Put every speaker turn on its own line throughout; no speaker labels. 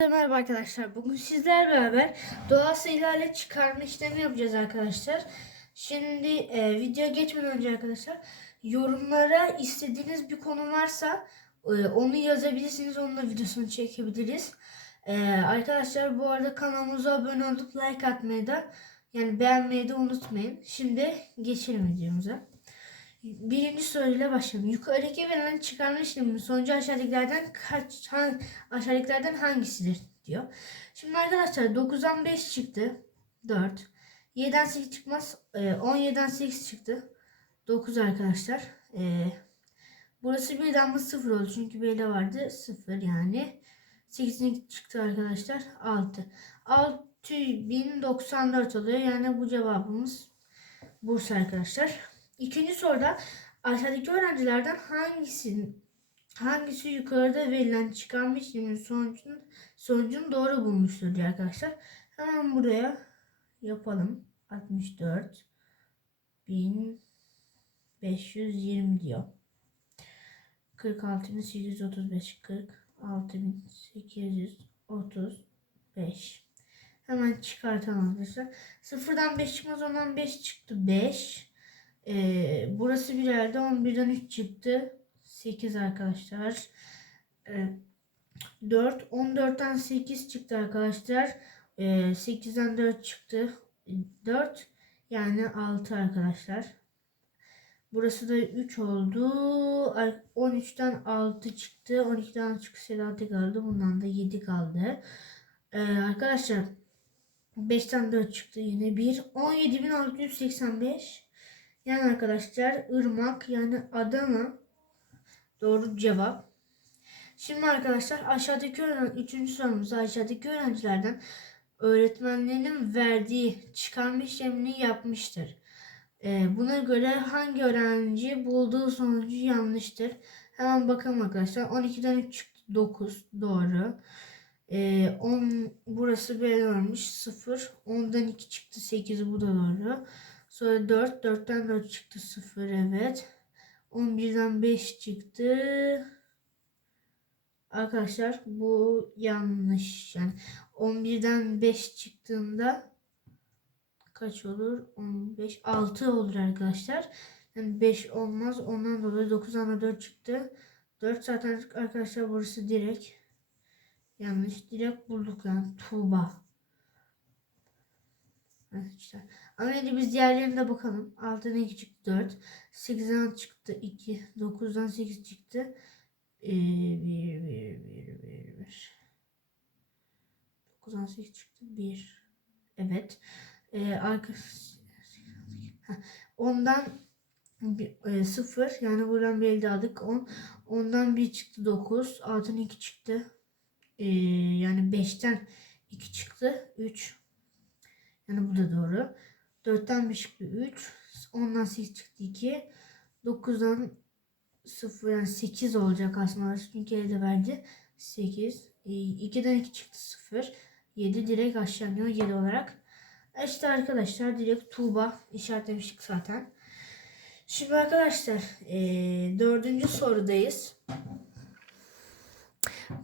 Merhaba arkadaşlar. Bugün sizlerle beraber doğası ilerle çıkarma işlemi yapacağız arkadaşlar. Şimdi e, videoya geçmeden önce arkadaşlar yorumlara istediğiniz bir konu varsa e, onu yazabilirsiniz. Onun da videosunu çekebiliriz. E, arkadaşlar bu arada kanalımıza abone olup like atmayı da yani beğenmeyi de unutmayın. Şimdi geçelim videomuza. Birinci soruyla başlayalım. Yukarıdaki verilen çıkarma işleminin sonucu aşağıdakilerden kaç hangi, aşağıdakilerden hangisidir diyor. Şimdi arkadaşlar 9'dan 5 çıktı. 4. 7'den 8 çıkmaz. E, 17'den 8 çıktı. 9 arkadaşlar. E, burası birden bu 0 oldu. Çünkü böyle vardı. 0 yani. 8'in çıktı arkadaşlar. 6. 6094 oluyor. Yani bu cevabımız Bursa arkadaşlar. İkinci soruda aşağıdaki öğrencilerden hangisinin hangisi yukarıda verilen çıkarma işleminin sonucunu, sonucunu doğru bulmuştur diyor arkadaşlar. Hemen buraya yapalım. 64 1520 diyor. 46835 46835 Hemen çıkartalım arkadaşlar. Sıfırdan 5 çıkmaz ondan 5 çıktı 5. Ee, burası bir yerde 11'den 3 çıktı. 8 arkadaşlar. Ee, 4. 14'ten 8 çıktı arkadaşlar. Ee, 8'den 4 çıktı. 4. Yani 6 arkadaşlar. Burası da 3 oldu. 13'ten 6 çıktı. 12'den çıktı 6 kaldı. Bundan da 7 kaldı. Ee, arkadaşlar 5'ten 4 çıktı yine 1. 17.685 yani arkadaşlar ırmak yani Adana doğru cevap. Şimdi arkadaşlar aşağıdaki öğren üçüncü sorumuzda aşağıdaki öğrencilerden öğretmenlerinin verdiği çıkarma işlemini yapmıştır. Ee, buna göre hangi öğrenci bulduğu sonucu yanlıştır? Hemen bakalım arkadaşlar. 12'den 3 çıktı 9 doğru. Ee, 10 burası B varmış 0. 10'dan 2 çıktı 8 bu da doğru. Sonra 4. 4'ten 4 çıktı 0 evet. 11'den 5 çıktı. Arkadaşlar bu yanlış. Yani 11'den 5 çıktığında kaç olur? 15 6 olur arkadaşlar. Yani 5 olmaz. Ondan dolayı 9'dan da 4 çıktı. 4 zaten arkadaşlar burası direkt yanlış. Direkt bulduk yani Tuğba. Evet işte. Ama önce biz diğerlerine bakalım. 6'dan 2 çıktı 4. 8'den çıktı 2. 9'dan 8 çıktı. Ee, 1, 1, 1, 1, 1. 9'dan 8 çıktı 1. Evet. Ee, arka... Ondan e, 0 yani buradan bir elde aldık 10. Ondan 1 çıktı 9. 6'dan 2 çıktı. Ee, yani 5'ten 2 çıktı 3. Yani bu da doğru. 4'ten 1 çıktı 3. 10'dan 8 çıktı 2. 9'dan 0 yani 8 olacak aslında. Çünkü elde verdi. 8. 2'den 2 çıktı 0. 7 direkt aşağı iniyor 7 olarak. İşte arkadaşlar direkt Tuğba işaretlemiştik zaten. Şimdi arkadaşlar e, dördüncü sorudayız.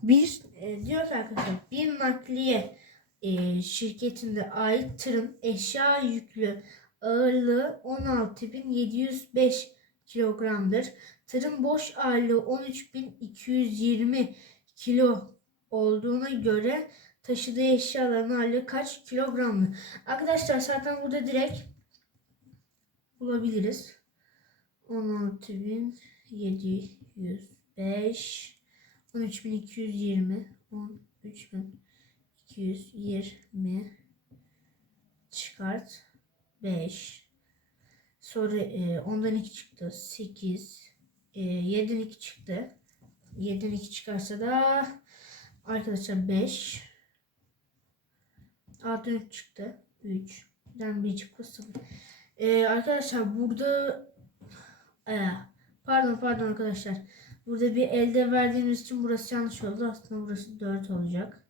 Bir e, diyor ki arkadaşlar bir nakliye e, şirketinde ait tırın eşya yüklü ağırlığı 16.705 kilogramdır. Tırın boş ağırlığı 13.220 kilo olduğuna göre taşıdığı eşyaların ağırlığı kaç kilogramdır? Arkadaşlar zaten burada direkt bulabiliriz. 16.705 13.220 13.220 çıkart. 5 sonra e, ondan 2 çıktı. 8 e, 7'den 2 çıktı. 7'den 2 çıkarsa da arkadaşlar 5 6'dan 3 çıktı. 3 den 1 çıktı. 0 e, arkadaşlar burada e, pardon pardon arkadaşlar. Burada bir elde verdiğimiz için burası yanlış oldu. Aslında burası 4 olacak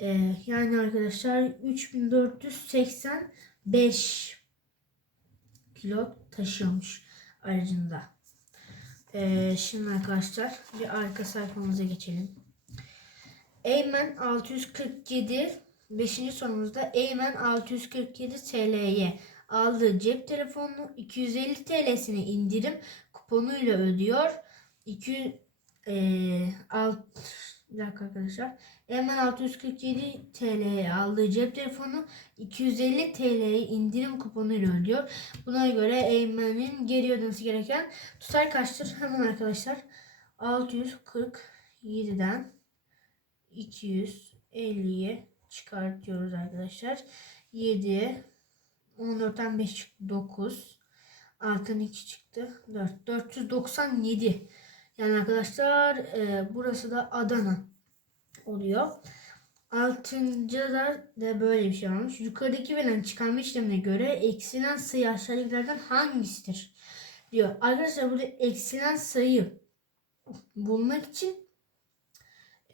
Ee, yani arkadaşlar 3485 kilo taşıyormuş aracında. Ee, şimdi arkadaşlar bir arka sayfamıza geçelim. Eymen 647 5. sorumuzda Eymen 647 TL'ye aldığı cep telefonunu 250 TL'sini indirim kuponuyla ödüyor. 200 eee alt, bir dakika arkadaşlar. Eymen 647 TL'ye aldığı cep telefonu 250 TL'ye indirim kuponuyla ödüyor. Buna göre Eymen'in geri ödemesi gereken tutar kaçtır? Hemen arkadaşlar 647'den 250'ye çıkartıyoruz arkadaşlar. 7 14'ten 5 çıktı 9 Altın 2 çıktı 4 497 yani arkadaşlar e, burası da Adana oluyor. Altıncıda da böyle bir şey varmış. Yukarıdaki verilen çıkarma işlemine göre eksilen sayı aşağıdakilerden hangisidir? Diyor. Arkadaşlar burada eksilen sayı bulmak için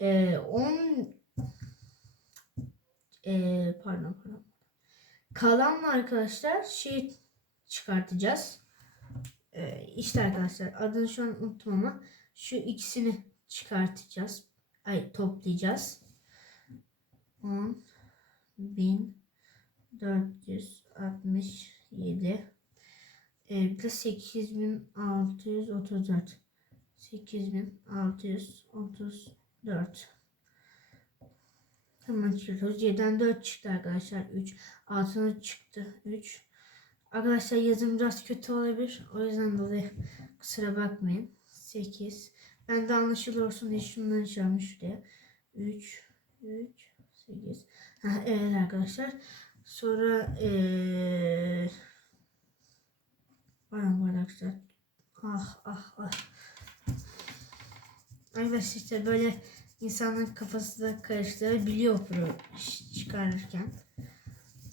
e, 10 e, pardon pardon. Kalanla arkadaşlar şey çıkartacağız. E, işte arkadaşlar adını şu an unuttum ama şu ikisini çıkartacağız. Ay toplayacağız. 10 bin 467 evde 8634 8634 Hemen çıkıyoruz. 7'den 4 çıktı arkadaşlar. 3. Altına çıktı. 3. Arkadaşlar yazım biraz kötü olabilir. O yüzden dolayı kusura bakmayın. 8. Ben de anlaşılır olsun diye şunları çalmış şuraya. 3. 3. 8. Ha, evet arkadaşlar. Sonra ee, Pardon arkadaşlar. Ah ah ah. Arkadaşlar işte böyle insanların kafası da karıştırabiliyor pro çıkarırken.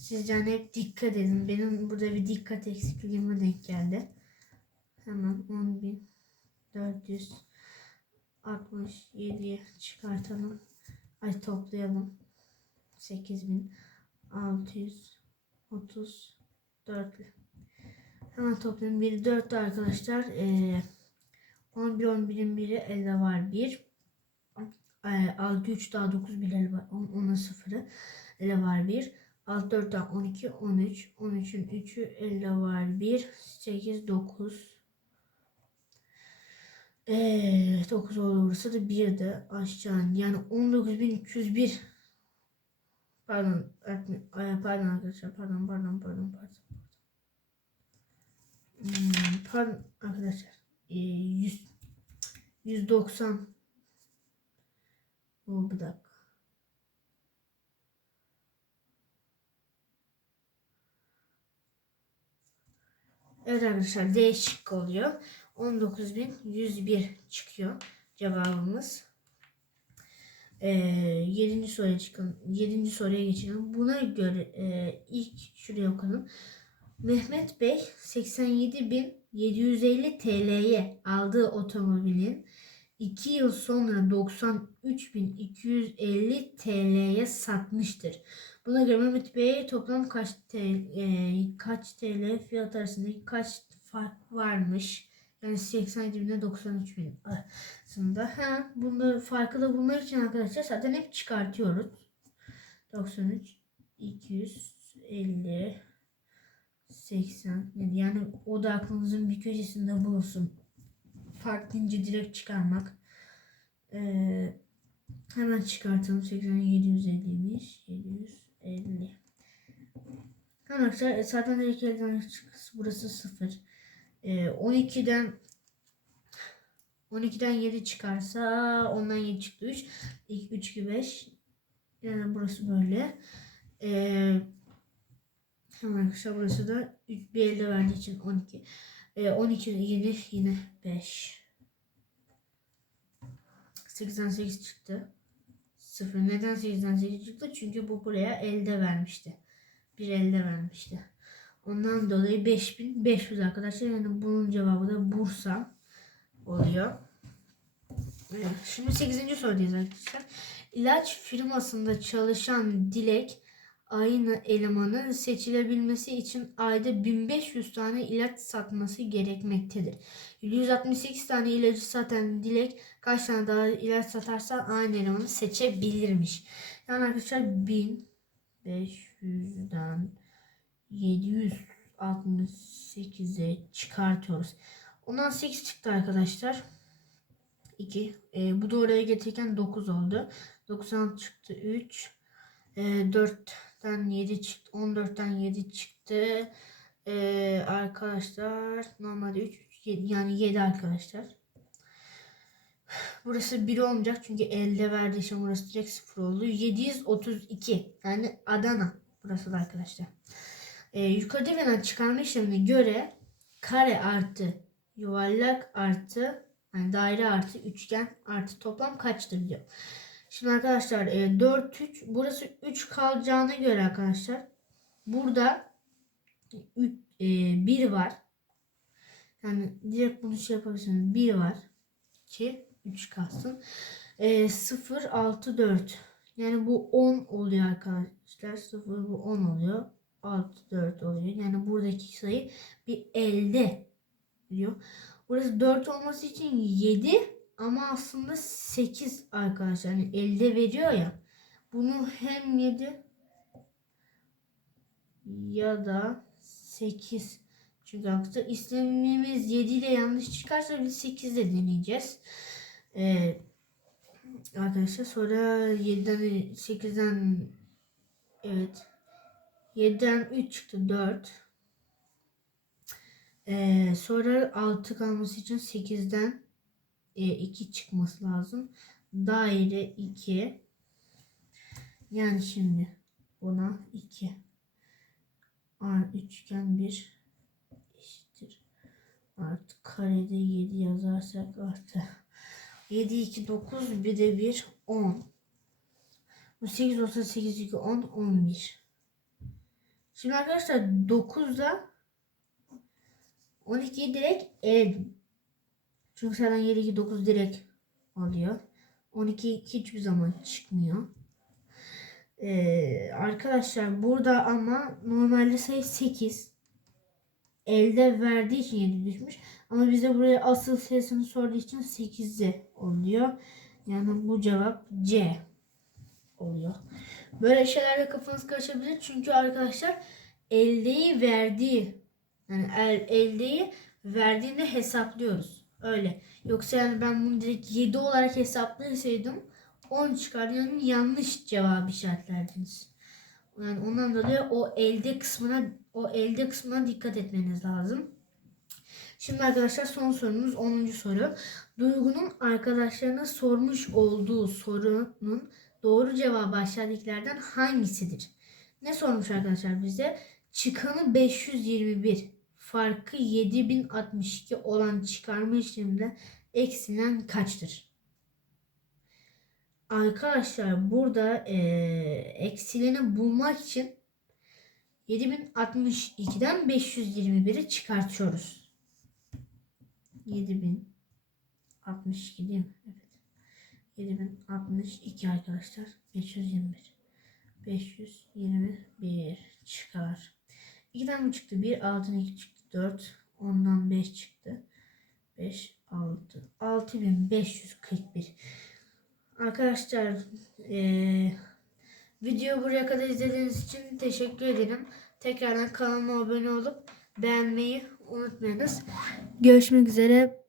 Siz yani hep dikkat edin. Benim burada bir dikkat eksikliğime denk geldi. Hemen 10.467'ye çıkartalım. Ay toplayalım. 8634 Hemen toplayalım. 1 4 arkadaşlar. Ee, 11 11'in biri elde var 1. 6 3 daha 9 bir elde var. 10 10'a 0'ı elde var 1. 6 4 daha 12 13. 13'ün 3'ü elde var 1. 8 9. Ee, 9 olursa da 1 de aşağı yani 19301 pardon pardon arkadaşlar pardon pardon pardon pardon hmm, pardon arkadaşlar ee, 100 190 o bir dakika Evet arkadaşlar D şıkkı oluyor. 19.101 çıkıyor cevabımız. Ee, 7. soruya çıkalım. 7. soruya geçelim. Buna göre e, ilk şuraya bakalım. Mehmet Bey 87.750 TL'ye aldığı otomobilin 2 yıl sonra 93.250 TL'ye satmıştır. Buna göre Mehmet Bey toplam kaç TL, e, kaç TL fiyat arasındaki kaç fark varmış? Yani 87 bin 93 bin arasında. Ha, bunda farkı da bulmak için arkadaşlar zaten hep çıkartıyoruz. 93, 250, 80 yani o da aklınızın bir köşesinde bulunsun. Fark deyince direkt çıkarmak. Ee, hemen çıkartalım. 80 750'ymiş. 750. Arkadaşlar zaten direkt elden çıkısı burası 0. Ee, 12'den 12'den 7 çıkarsa ondan 7 çıktı 3. 2, 3, 2, 5. Yani burası böyle. Ee, hemen arkadaşlar burası da bir elde verdiği için 12. Ee, 12 7 yine 5. 8'den 8 çıktı. 0. Neden 8'den 8 çıktı? Çünkü bu buraya elde vermişti. Bir elde vermişti. Ondan dolayı 5500 arkadaşlar. Yani bunun cevabı da Bursa oluyor. Evet, şimdi 8. sorudayız arkadaşlar. İlaç firmasında çalışan Dilek aynı elemanın seçilebilmesi için ayda 1500 tane ilaç satması gerekmektedir. 168 tane ilacı satan Dilek kaç tane daha ilaç satarsa aynı elemanı seçebilirmiş. Yani arkadaşlar 1500'den 768'e çıkartıyoruz. Ondan 8 çıktı arkadaşlar. 2. E, bu da oraya getirirken 9 oldu. 90 çıktı 3. E, 4'ten 7 çıktı. 14'ten 7 çıktı. E, arkadaşlar normalde 3 yani 7 arkadaşlar. Burası 1 olmayacak çünkü elde verdiği için burası direkt 0 oldu. 732 yani Adana burası da arkadaşlar. E, yukarıda verilen çıkarma işlemine göre kare artı yuvarlak artı yani daire artı üçgen artı toplam kaçtır diyor. Şimdi arkadaşlar e, 4 3 burası 3 kalacağına göre arkadaşlar burada 3, e, 1 var. Yani direkt bunu şey yapabilirsiniz. 1 var. 2 3 kalsın. E, 0 6 4 yani bu 10 oluyor arkadaşlar. 0 bu 10 oluyor. 6 4 oluyor. Yani buradaki sayı bir elde diyor. Burası 4 olması için 7 ama aslında 8 arkadaşlar. Yani elde veriyor ya. Bunu hem 7 ya da 8 çünkü arkadaşlar işlemimiz 7 ile yanlış çıkarsa biz 8 ile deneyeceğiz. Ee, arkadaşlar sonra 7'den 8'den evet 7'den 3 çıktı 4. Ee, sonra 6 kalması için 8'den e, 2 çıkması lazım. Daire 2. Yani şimdi buna 2. Artı üçgen 1 eşittir. Artı karede 7 yazarsak artı 7 2 9 bir de 1 10. Bu 8 olsa 8 2 10 11. Şimdi arkadaşlar 9'da 12'yi direkt eledim. Çünkü zaten 7 2 9 direkt alıyor. 12 hiçbir zaman çıkmıyor. Ee, arkadaşlar burada ama normalde sayı 8. Elde verdiği için 7 düşmüş. Ama bize buraya asıl sayısını sorduğu için 8'de oluyor. Yani bu cevap C oluyor. Böyle şeylerle kafanız karışabilir. Çünkü arkadaşlar eldeyi verdiği yani el, eldeyi verdiğinde hesaplıyoruz. Öyle. Yoksa yani ben bunu direkt 7 olarak hesaplasaydım 10 çıkar yani yanlış cevabı işaretlerdiniz. Yani ondan dolayı o elde kısmına o elde kısmına dikkat etmeniz lazım. Şimdi arkadaşlar son sorumuz 10. soru. Duygu'nun arkadaşlarına sormuş olduğu sorunun doğru cevabı aşağıdakilerden hangisidir? Ne sormuş arkadaşlar bize? Çıkanı 521, farkı 7062 olan çıkarma işleminde eksilen kaçtır? Arkadaşlar burada e, eksileni bulmak için 7062'den 521'i çıkartıyoruz. 7062 değil mi? Evet. 7062 arkadaşlar. 521. 521 çıkar. 2'den mi çıktı? 1, 6'dan 2 çıktı. 4, 10'dan 5 çıktı. 5, 6, 6541. Arkadaşlar eee video buraya kadar izlediğiniz için teşekkür ederim. Tekrardan kanalıma abone olup beğenmeyi unutmayınız. Görüşmek üzere.